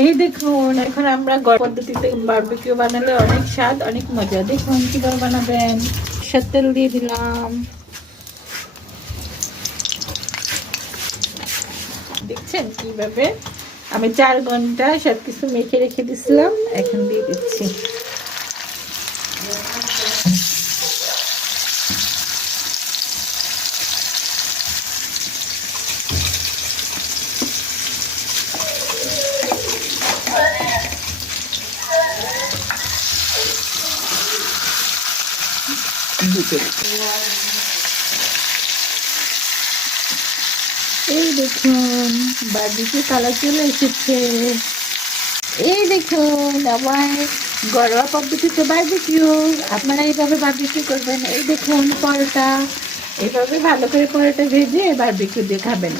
এই দেখুন, এখন আমরা পদ্ধতিতে বারবিকিউ বানালে অনেক স্বাদ, অনেক মজা। দেখুন কিভাবে বানাবেন। সরষের তেল দিয়ে দিলাম। দেখছেন কিভাবে আমি 4 ঘন্টা সবকিছু মেখে রেখে দিছিলাম, এখন দিয়ে দিচ্ছি। এই দেখুন বারবিকিউ কালার চলে এসেছে। এই দেখুন আমার ঘরোয়া পদ্ধতিতে বারবিকিউ। আপনারা এইভাবে বারবিকিউ করবেন। এই দেখুন পরোটা, এইভাবে ভালো করে পরোটা ভেজে বারবিকিউ দিয়ে খাবেন।